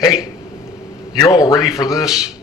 Hey, you all ready for this?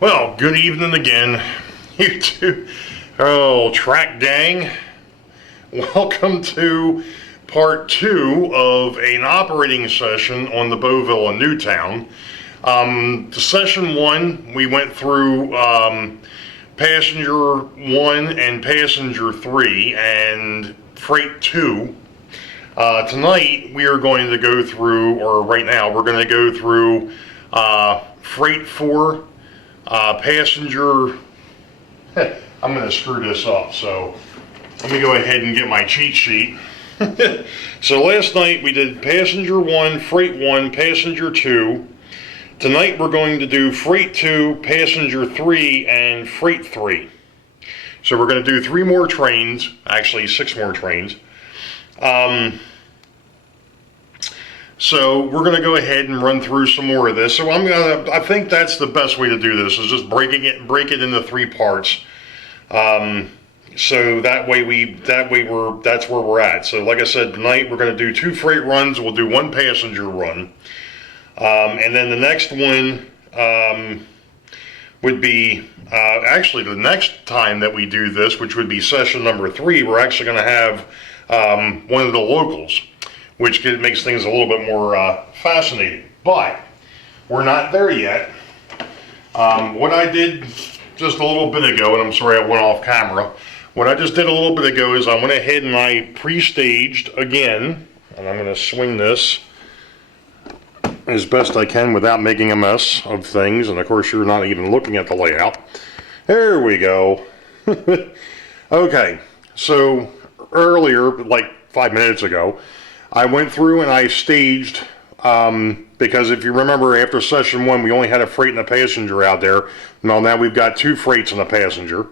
Well, good evening again, you two. Oh, track gang. Welcome to part 2 of an operating session on the Boeville in Newtown. Session 1, we went through passenger 1 and passenger 3 and freight 2. Tonight we are going to go through, or right now we're going to go through freight 4. Passenger, I'm going to screw this up, so let me go ahead and get my cheat sheet. So last night we did passenger 1, freight 1, passenger 2. Tonight we're going to do freight 2, passenger 3, and freight 3. So we're going to do 3 more trains, actually 6 more trains. So we're going to go ahead and run through some more of this. So I think that's the best way to do this, is just break it into 3 parts. So that's where we're at. So like I said, tonight we're going to do 2 freight runs. We'll do 1 passenger run. And then the next one would be, actually the next time that we do this, which would be session number 3, we're actually going to have one of the locals, which makes things a little bit more fascinating. But we're not there yet. What I did just a little bit ago, and I'm sorry I went off camera, what I just did a little bit ago is I went ahead and I pre-staged again, and I'm going to swing this as best I can without making a mess of things, and of course you're not even looking at the layout. There we go. Okay, so earlier, like 5 minutes ago, I went through and I staged, because if you remember, after session 1 we only had a freight and a passenger out there. Now we've got 2 freights and a passenger.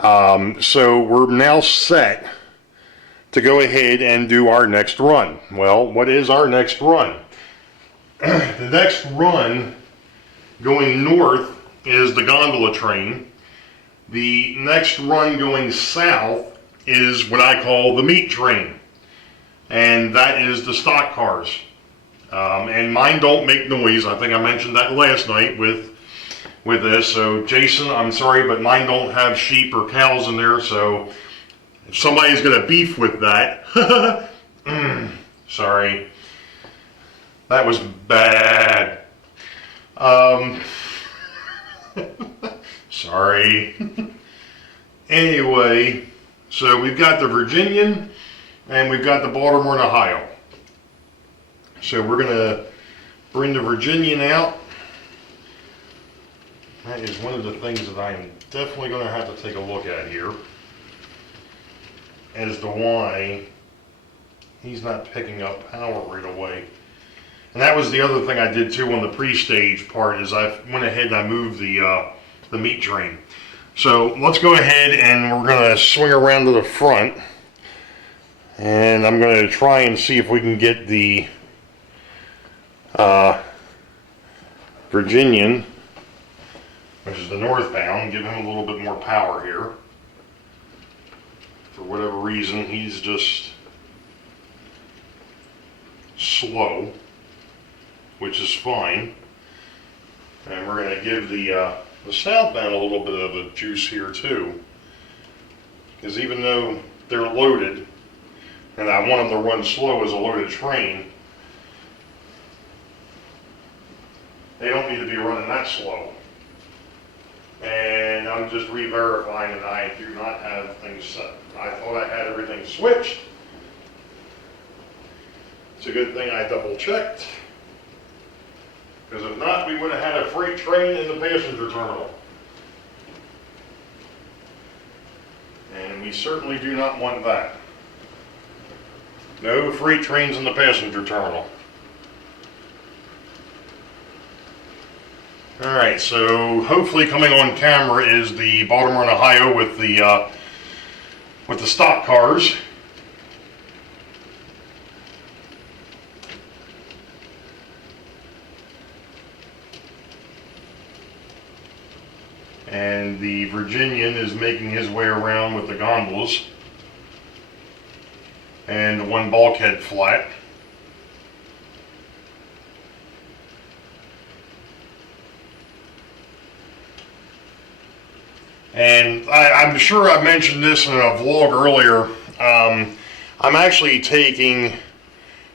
So we're now set to go ahead and do our next run. Well, what is our next run? The next run going north is the gondola train. The next run going south is what I call the meat train. And that is the stock cars. And mine don't make noise. I think I mentioned that last night with this. So Jason, I'm sorry, but mine don't have sheep or cows in there. So if somebody's going to beef with that, sorry, that was bad. Sorry. Anyway, so we've got the Virginian and we've got the Baltimore and Ohio. So we're going to bring the Virginian out. That is one of the things that I'm definitely going to have to take a look at here, as to why he's not picking up power right away. And that was the other thing I did too on the pre-stage part, is I went ahead and I moved the meat train. So let's go ahead and we're going to swing around to the front. And I'm going to try and see if we can get the Virginian, which is the northbound, give him a little bit more power here. reason, he's just slow, which is fine. And we're going to give the southbound a little bit of a juice here too, because even though they're loaded, and I want them to run slow as a loaded train, they don't need to be running that slow. And I'm just re-verifying that I do not have things set. I thought I had everything switched. It's a good thing I double checked, because if not, we would have had a freight train in the passenger terminal. And we certainly do not want that. No freight trains in the passenger terminal. All right, so hopefully coming on camera is the Baltimore and Ohio with the stock cars. And the Virginian is making his way around with the gondolas and the one bulkhead flat. And I'm sure I mentioned this in a vlog earlier. I'm actually taking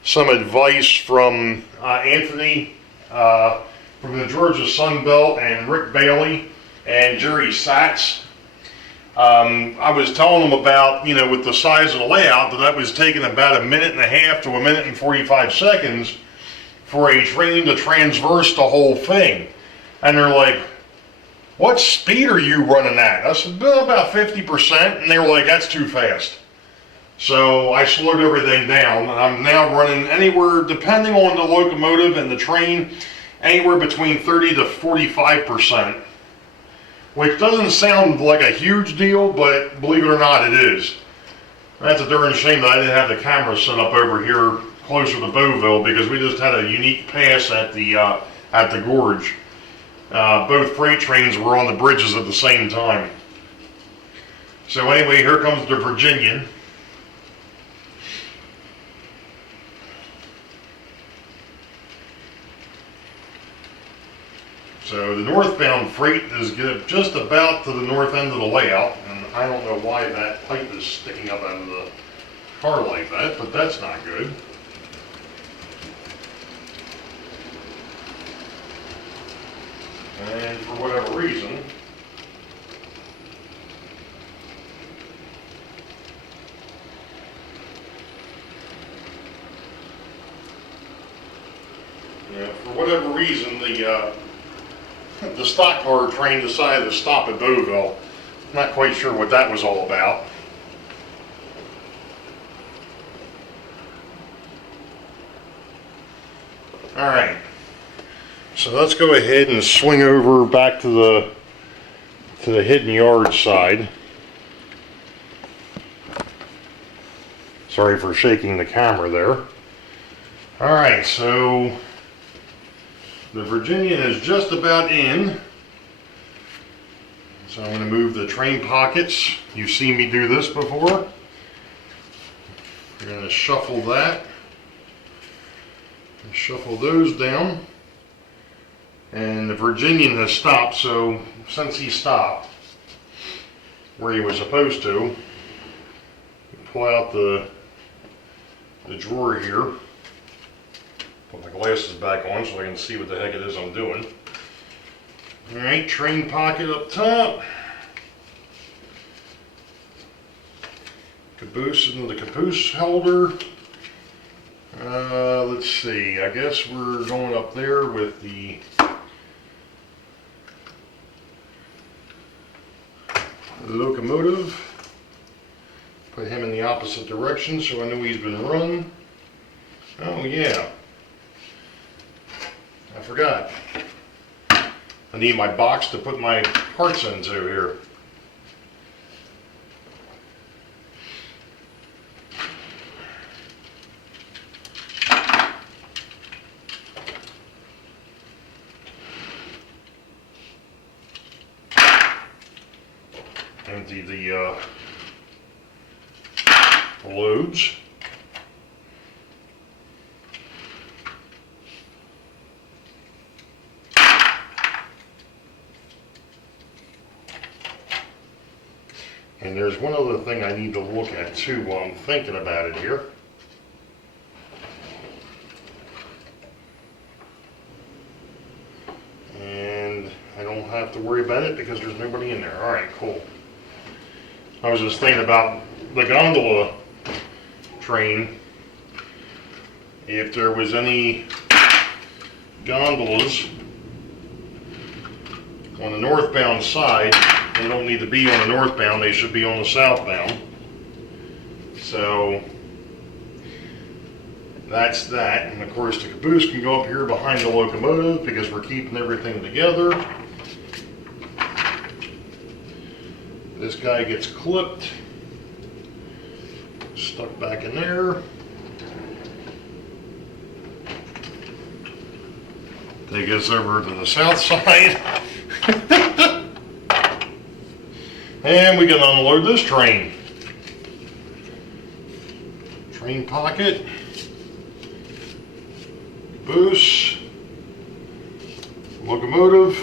some advice from Anthony from the Georgia Sun Belt, and Rick Bailey and Jerry Sachs. I was telling them about, with the size of the layout, that was taking about 1.5 minutes to 1:45 seconds for a train to transverse the whole thing. And they're like, what speed are you running at? I said, about 50%. And they were like, that's too fast. So I slowed everything down, and I'm now running anywhere, depending on the locomotive and the train, anywhere between 30 to 45%. Which doesn't sound like a huge deal, but believe it or not, it is. That's a darn shame that I didn't have the camera set up over here closer to Boeville, because we just had a unique pass at the gorge. Both freight trains were on the bridges at the same time. So anyway, here comes the Virginian. So the northbound freight is just about to the north end of the layout, and I don't know why that pipe is sticking up out of the car like that, but that's not good. And for whatever reason, the stock car train decided to stop at Boeville. Not quite sure what that was all about. All right. So let's go ahead and swing over back to the hidden yard side. Sorry for shaking the camera there. All right, so the Virginian is just about in. So I'm going to move the train pockets. You've seen me do this before. We're going to shuffle that and shuffle those down. And the Virginian has stopped, so since he stopped where he was supposed to, pull out the drawer here, put my glasses back on so I can see what the heck it is I'm doing. Alright, train pocket up top, caboose into the caboose holder. Let's see, I guess we're going up there with the locomotive. Put him in the opposite direction so I know he's been run. Oh yeah, I forgot. I need my box to put my parts into here. Empty the loads. And there's one other thing I need to look at too while I'm thinking about it here. And I don't have to worry about it because there's nobody in there. All right, cool. I was just thinking about the gondola train. If there was any gondolas on the northbound side, they don't need to be on the northbound, they should be on the southbound. So that's that. And of course the caboose can go up here behind the locomotive because we're keeping everything together. This guy gets clipped, stuck back in there. Take us over to the south side. And we can unload this train. Train pocket, caboose, locomotive.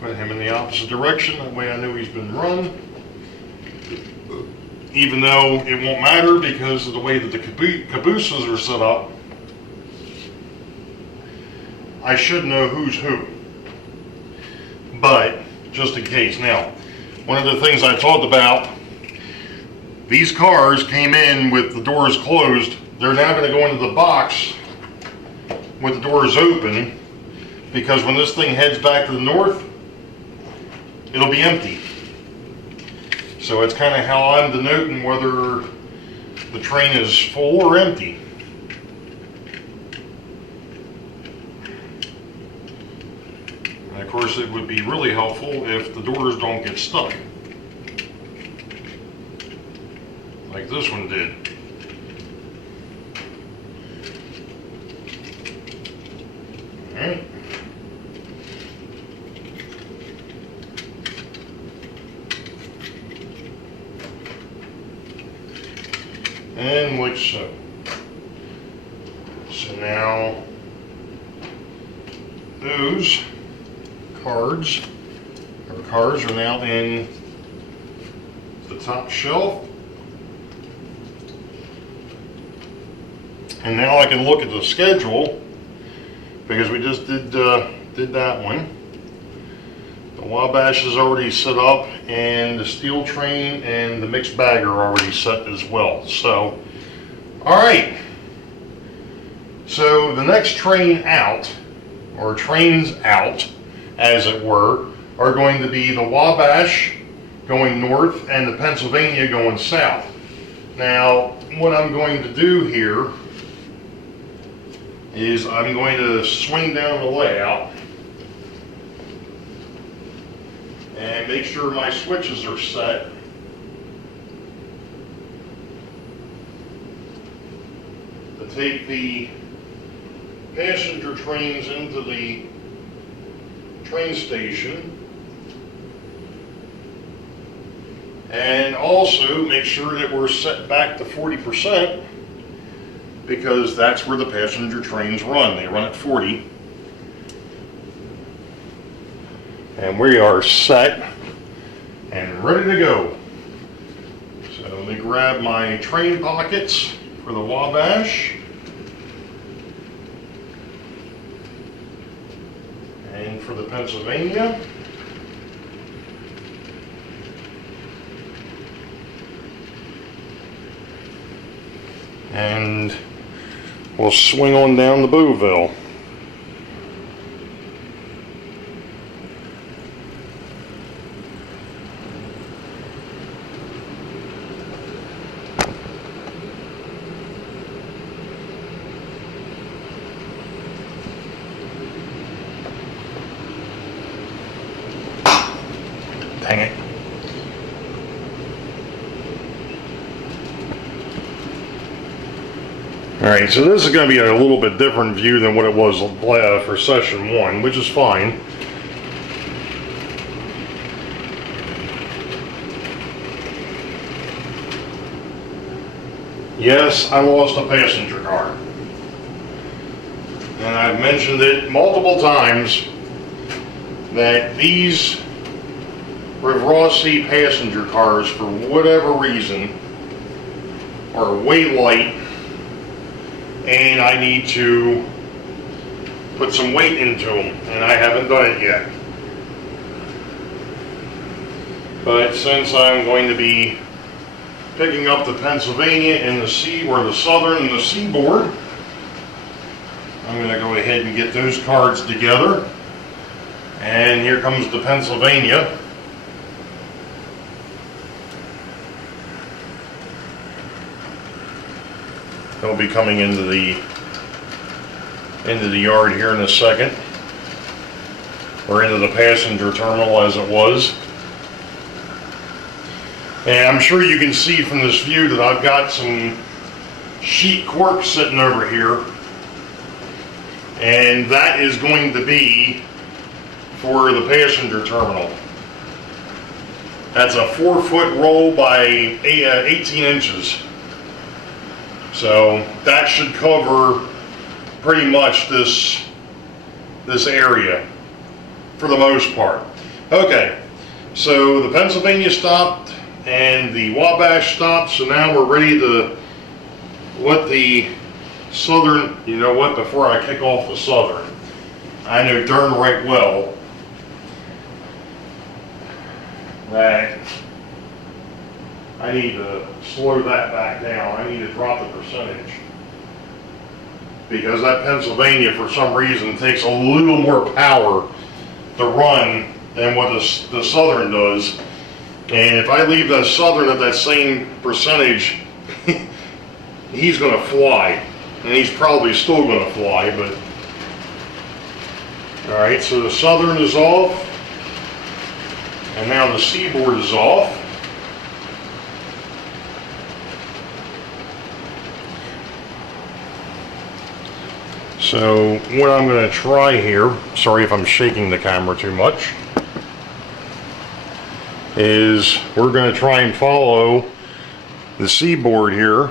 Put him in the opposite direction, that way I know he's been run. Even though it won't matter because of the way that the cabooses are set up, I should know who's who. But just in case. Now, one of the things I talked about, these cars came in with the doors closed. They're now going to go into the box with the doors open because when this thing heads back to the north, it'll be empty. So it's kind of how I'm denoting whether the train is full or empty. And of course it would be really helpful if the doors don't get stuck. Like this one did. Alright. And which so. So now those cars are now in the top shelf. And now I can look at the schedule because we just did that one. The Wabash is already set up, and the steel train and the mixed bag are already set as well. So, all right. So the next train out, or trains out, as it were, are going to be the Wabash going north and the Pennsylvania going south. Now, what I'm going to do here is I'm going to swing down the layout and make sure my switches are set. To take the passenger trains into the train station. And also make sure that we're set back to 40% because that's where the passenger trains run. They run at 40. And we are set and ready to go. So let me grab my train pockets for the Wabash. And for the Pennsylvania. And we'll swing on down to Boeville. Dang it. Alright, so this is going to be a little bit different view than what it was for session 1, which is fine. Yes, I lost a passenger car. And I've mentioned it multiple times that these Rossi passenger cars, for whatever reason, are way light, and I need to put some weight into them, and I haven't done it yet. But since I'm going to be picking up the Pennsylvania and the Southern and the Seaboard, I'm going to go ahead and get those cards together. And here comes the Pennsylvania. They'll be coming into the yard here in a second, or into the passenger terminal as it was. And I'm sure you can see from this view that I've got some sheet cork sitting over here, and that is going to be for the passenger terminal. That's a 4-foot roll by 18 inches. So that should cover pretty much this area for the most part. Okay, so the Pennsylvania stopped and the Wabash stopped, so now we're ready to let the Southern, you know what, before I kick off the Southern, I know darn right well that I need to slow that back down. I need to drop the percentage, because that Pennsylvania for some reason takes a little more power to run than what the Southern does. And if I leave the Southern at that same percentage, he's going to fly. And he's probably still going to fly, but... Alright, so the Southern is off. And now the Seaboard is off. So what I'm going to try here, sorry if I'm shaking the camera too much, is we're going to try and follow the Seaboard here.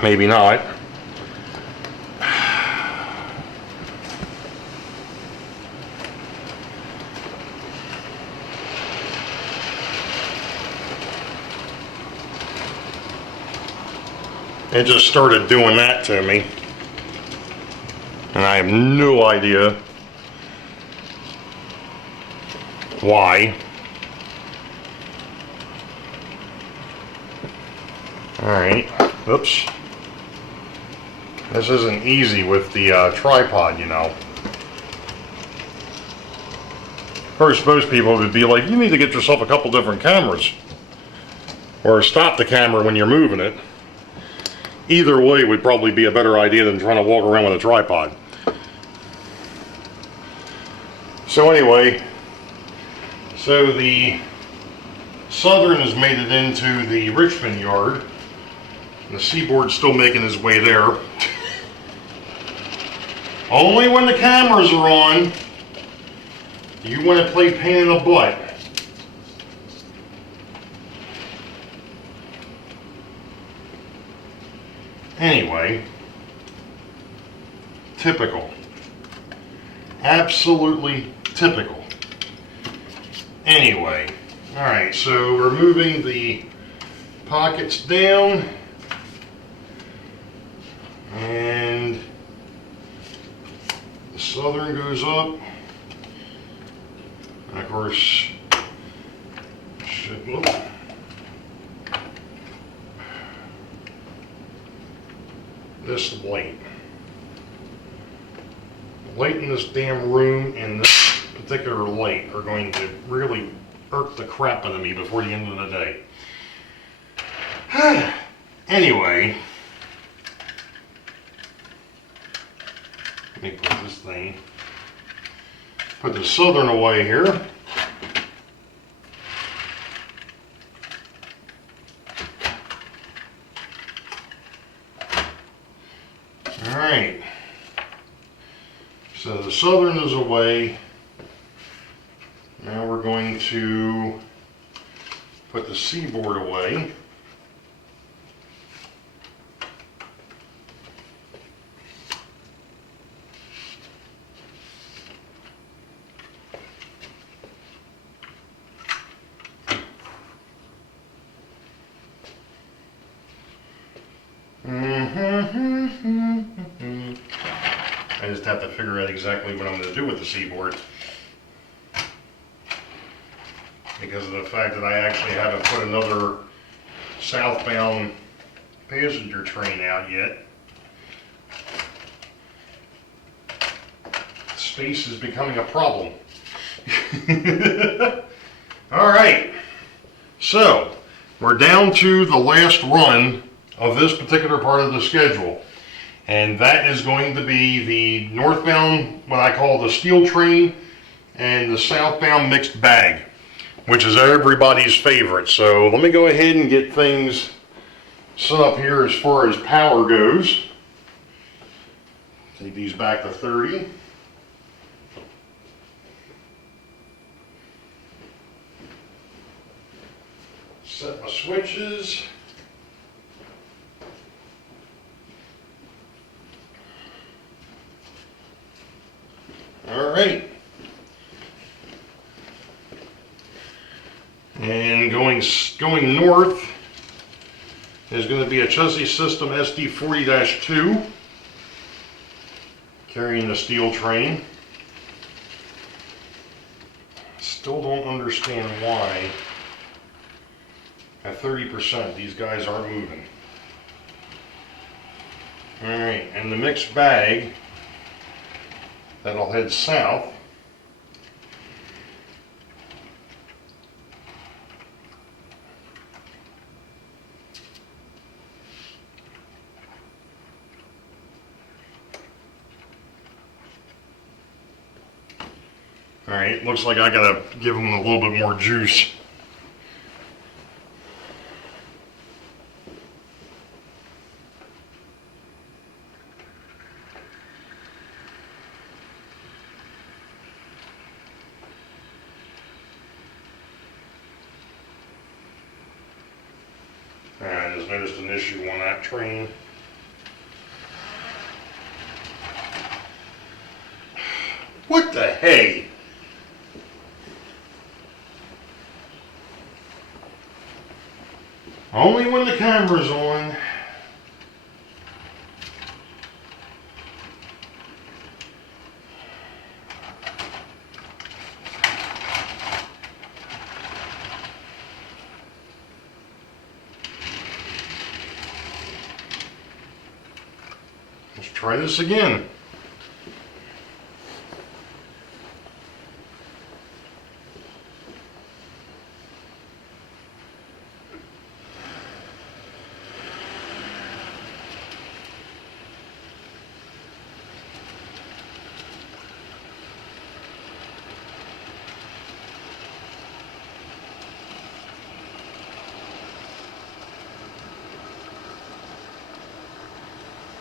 Maybe not. It just started doing that to me, and I have no idea why. Alright, oops. This isn't easy with the tripod, you know. Of course, most people would be like, you need to get yourself a couple different cameras, or stop the camera when you're moving it. Either way would probably be a better idea than trying to walk around with a tripod. So anyway, so the Southern has made it into the Richmond yard. The Seaboard's still making his way there. Only when the cameras are on do you want to play pain in the butt. Anyway, typical. Absolutely typical. Anyway, alright, so we're moving the pockets down, and the Southern goes up, and of course, this light in this damn room and this particular light are going to really irk the crap out of me before the end of the day. Anyway, let me put this thing, put the Southern away here. Alright, so the Southern is away. Now we're going to put the Seaboard away. just have to figure out exactly what I'm going to do with the Seaboard. Because of the fact that I actually haven't put another southbound passenger train out yet. Space is becoming a problem. All right, so we're down to the last run of this particular part of the schedule, and that is going to be the northbound, what I call the steel train, and the southbound mixed bag, which is everybody's favorite. So let me go ahead and get things set up here as far as power goes. Take these back to 30. Set my switches. All right. And going north is going to be a chassis system SD40-2 carrying the steel train. Still don't understand why at 30% these guys aren't moving. Alright, and the mixed bag that'll head south Alright, looks like I gotta give them a little bit more juice. I just noticed an issue on that train. What the hey? Only when the camera's on. Let's try this again.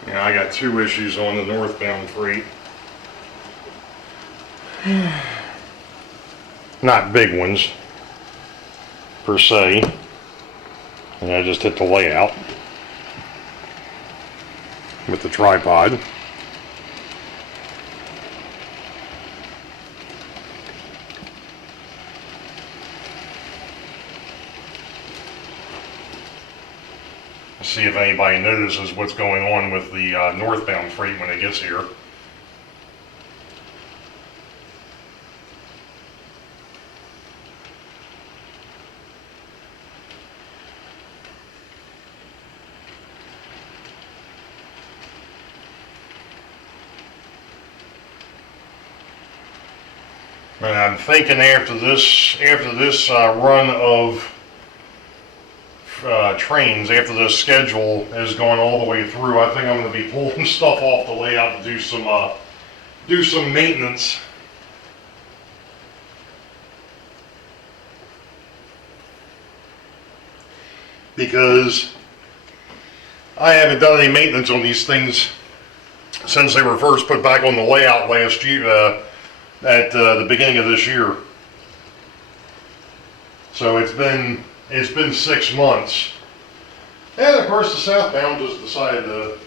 Yeah, I got two issues on the northbound freight. Not big ones, per se. And I just hit the layout with the tripod. See if anybody notices what's going on with the northbound freight when it gets here. And I'm thinking after this run of trains, after this schedule is going all the way through, I think I'm going to be pulling stuff off the layout to do some maintenance. Because I haven't done any maintenance on these things since they were first put back on the layout last year, at the beginning of this year. So it's been 6 months. And of course the southbound just decided to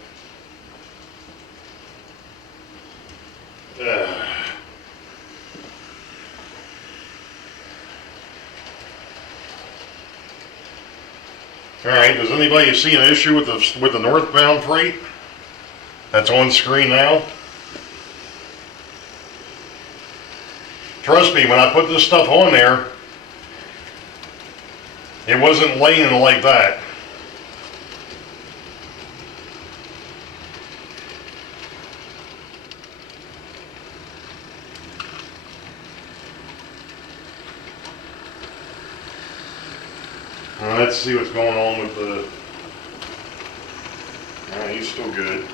Alright, does anybody see an issue with the northbound freight? That's on screen now. Trust me, when I put this stuff on there, it wasn't laying like that. Let's see what's going on with the... he's still good.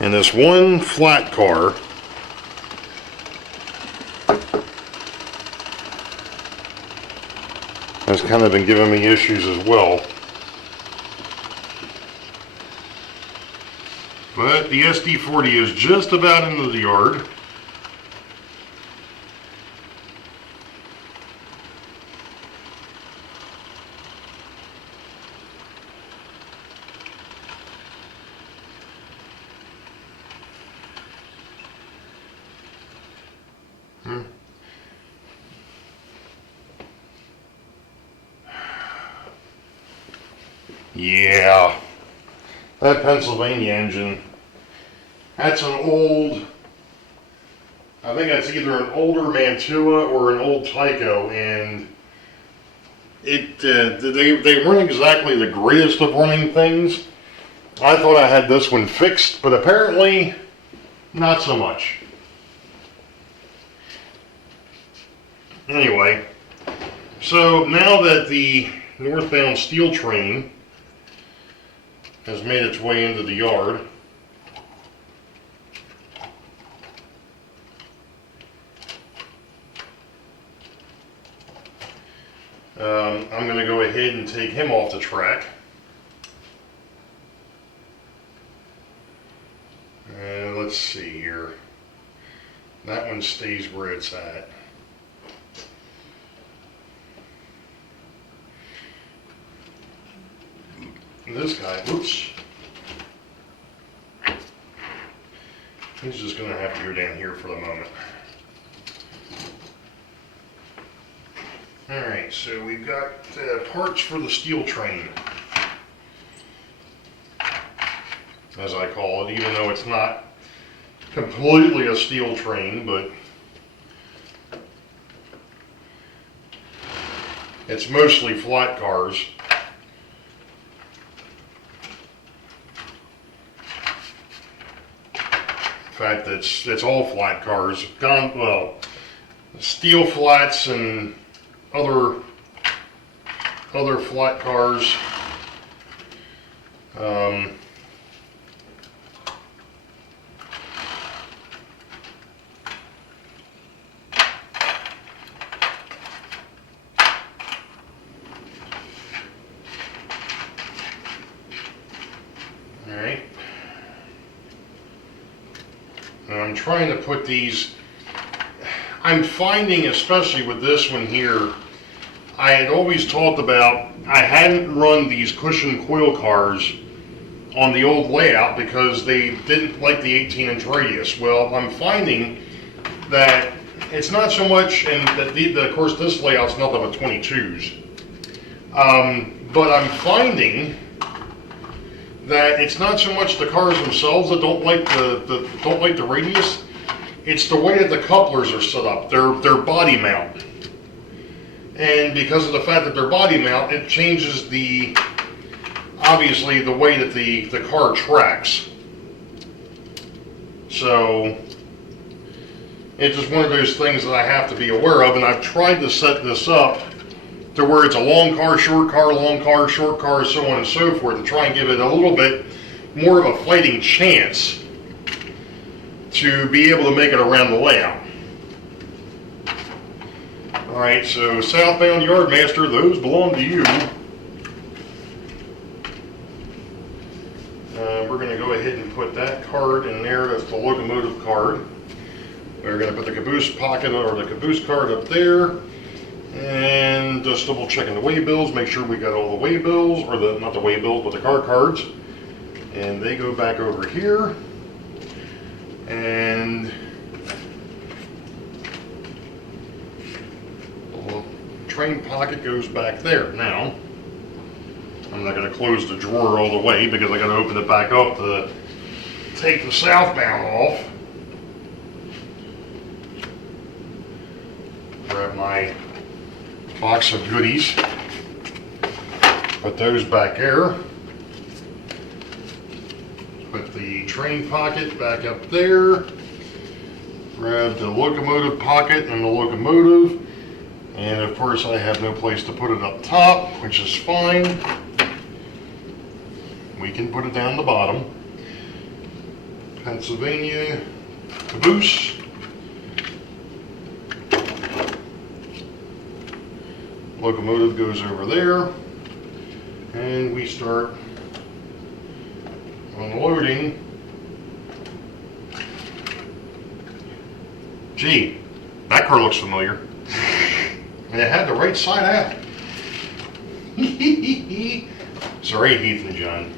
And this one flat car has kind of been giving me issues as well. But the SD40 is just about into the yard. Yeah, that Pennsylvania engine, that's an old, I think that's either an older Mantua or an old Tyco, and they weren't exactly the greatest of running things. I thought I had this one fixed, but apparently not so much. Anyway, so now that the northbound steel train has made its way into the yard, I'm going to go ahead and take him off the track. Let's see here. That one stays where it's at. This guy, oops, he's just going to have to go down here for the moment. Alright, so we've got parts for the steel train, as I call it, even though it's not completely a steel train, but it's mostly flat cars. In fact, it's all flat cars. Well, steel flats and other flat cars. All right. I'm trying to put these, I'm finding, especially with this one here, I had always talked about, I hadn't run these cushion coil cars on the old layout because they didn't like the 18-inch radius. Well, I'm finding that it's not so much, and that of course this layout's nothing but 22s, but I'm finding that it's not so much the cars themselves that don't like the radius, it's the way that the couplers are set up, their body mount. And because of the fact that they're body mount, it changes obviously the way that the car tracks. So it's just one of those things that I have to be aware of, and I've tried to set this up to where it's a long car, short car, long car, short car, so on and so forth, to try and give it a little bit more of a fighting chance to be able to make it around the layout. Alright, so southbound Yardmaster, those belong to you. We're going to go ahead and put that card in there. That's the locomotive card. We're going to put the caboose pocket or the caboose card up there. And just double checking the waybills, make sure we got all the waybills, or not the waybills, but the car cards. And they go back over here. And the train pocket goes back there. Now, to close the drawer all the way because I got to open it back up to take the southbound off. Grab my box of goodies. Put those back there. Put the train pocket back up there. Grab the locomotive pocket and the locomotive. And of course I have no place to put it up top, which is fine. We can put it down the bottom. Pennsylvania caboose. Locomotive goes over there. And we start unloading. Gee, that car looks familiar. And it had the right side out. Sorry, Heath and John.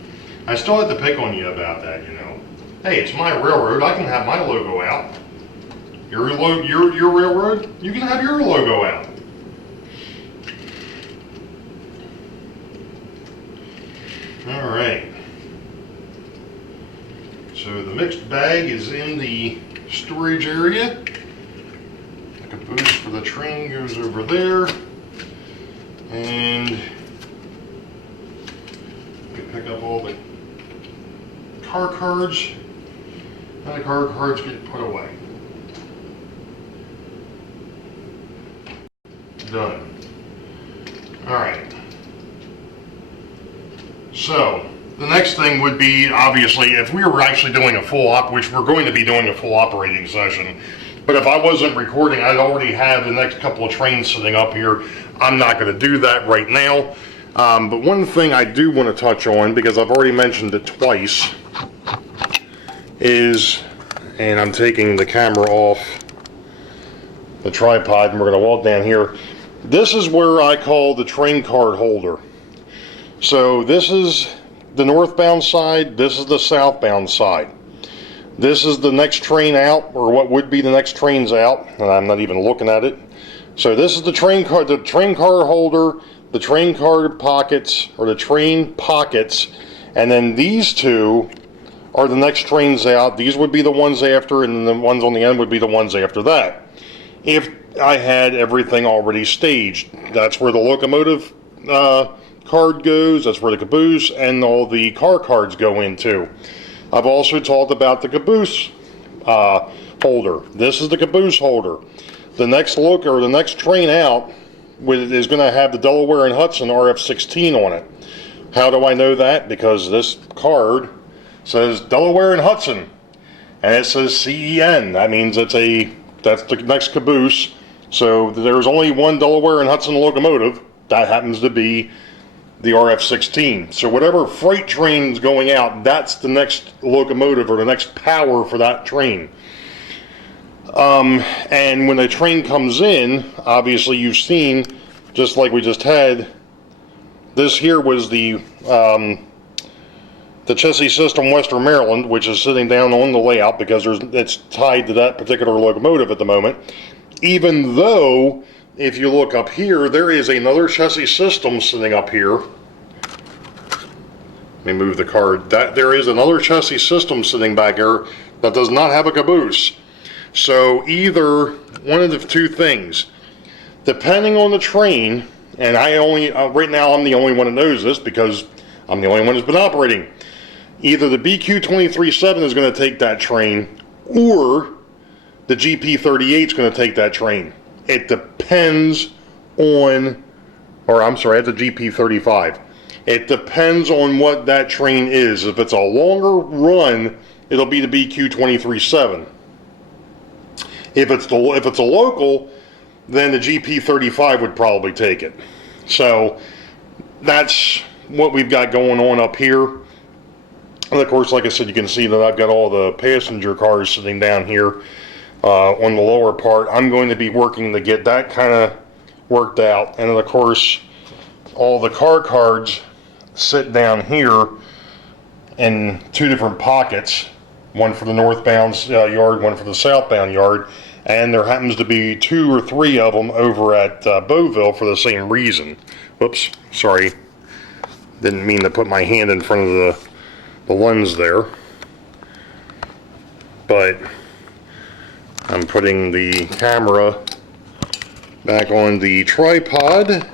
I still have to pick on you about that, you know. Hey, it's my railroad. I can have my logo out. Your railroad, you can have your logo out. All right. So the mixed bag is in the storage area. The caboose for the train goes over there. And we pick up all the car cards. And the car cards get put away. Done. All right. So the next thing would be, obviously, if we were actually doing a full which we're going to be doing a full operating session, but if I wasn't recording, I'd already have the next couple of trains sitting up here. I'm not going to do that right now. But one thing I do want to touch on, because I've already mentioned it twice, is, and I'm taking the camera off the tripod and we're going to walk down here. This is where I call the train card holder. So this is the northbound side, this is the southbound side. This is the next train out, or what would be the next trains out, and I'm not even looking at it. So this is the train card holder, the train card pockets, or the train pockets, and then these two are the next trains out. These would be the ones after, and then the ones on the end would be the ones after that. If I had everything already staged, that's where the locomotive card goes, that's where the caboose and all the car cards go into. I've also talked about the caboose holder. This is the caboose holder. The next the next train out is going to have the Delaware and Hudson RF16 on it. How do I know that? Because this card says Delaware and Hudson, and it says CEN. That means that's the next caboose. So there's only one Delaware and Hudson locomotive. That happens to be the RF16. So whatever freight train's going out, that's the next locomotive or the next power for that train. And when the train comes in, obviously you've seen, just like we just had, this here was the chassis system Western Maryland, which is sitting down on the layout because it's tied to that particular locomotive at the moment. Even though, if you look up here, there is another chassis system sitting up here. Let me move the card. There is another chassis system sitting back here that does not have a caboose. So either one of the two things, depending on the train, and right now I'm the only one that knows this because I'm the only one that's been operating. Either the BQ-237 is going to take that train, or the GP-38 is going to take that train. It depends on, that's the GP-35. It depends on what that train is. If it's a longer run, it'll be the BQ-237. If it's a local, then the GP-35 would probably take it. So that's what we've got going on up here. And of course, like I said, you can see that I've got all the passenger cars sitting down here on the lower part. I'm going to be working to get that kind of worked out. And then of course, all the car cards sit down here in two different pockets. One for the northbound yard, one for the southbound yard. And there happens to be 2 or 3 of them over at Boeville for the same reason. Whoops, sorry. Didn't mean to put my hand in front of the lens there. But I'm putting the camera back on the tripod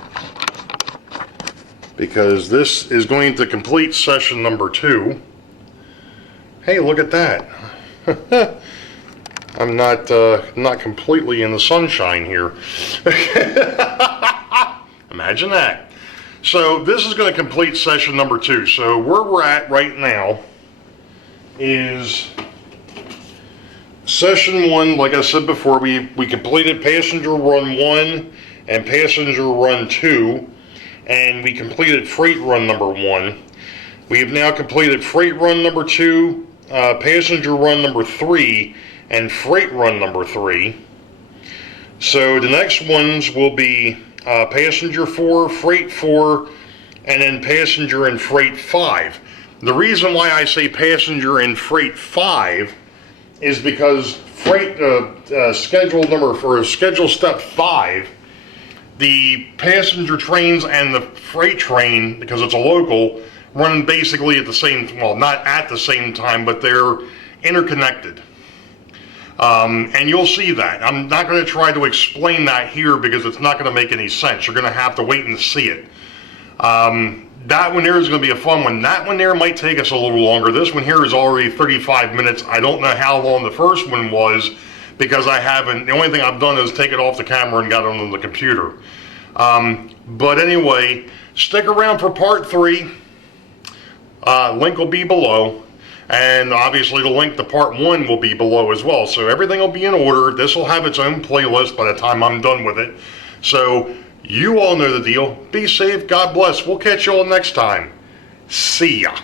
because this is going to complete session number 2. Hey, look at that. I'm not completely in the sunshine here. Imagine that. So this is going to complete session number 2. So where we're at right now is session 1. Like I said before, we completed passenger run 1 and passenger run 2, and we completed freight run number 1. We have now completed freight run number 2, passenger run number 3, and freight run number 3. So the next ones will be passenger 4, freight 4, and then passenger and freight 5. The reason why I say passenger and freight 5 is because freight schedule step 5, the passenger trains and the freight train, because it's a local, run basically at the same, well, not at the same time, but they're interconnected. And you'll see that. I'm not going to try to explain that here because it's not going to make any sense. You're going to have to wait and see it. That one there is going to be a fun one. That one there might take us a little longer. This one here is already 35 minutes. I don't know how long the first one was because the only thing I've done is take it off the camera and got it on the computer. But anyway, stick around for part 3. Link will be below. And obviously the link to part 1 will be below as well. So everything will be in order. This will have its own playlist by the time I'm done with it. So you all know the deal. Be safe. God bless. We'll catch you all next time. See ya.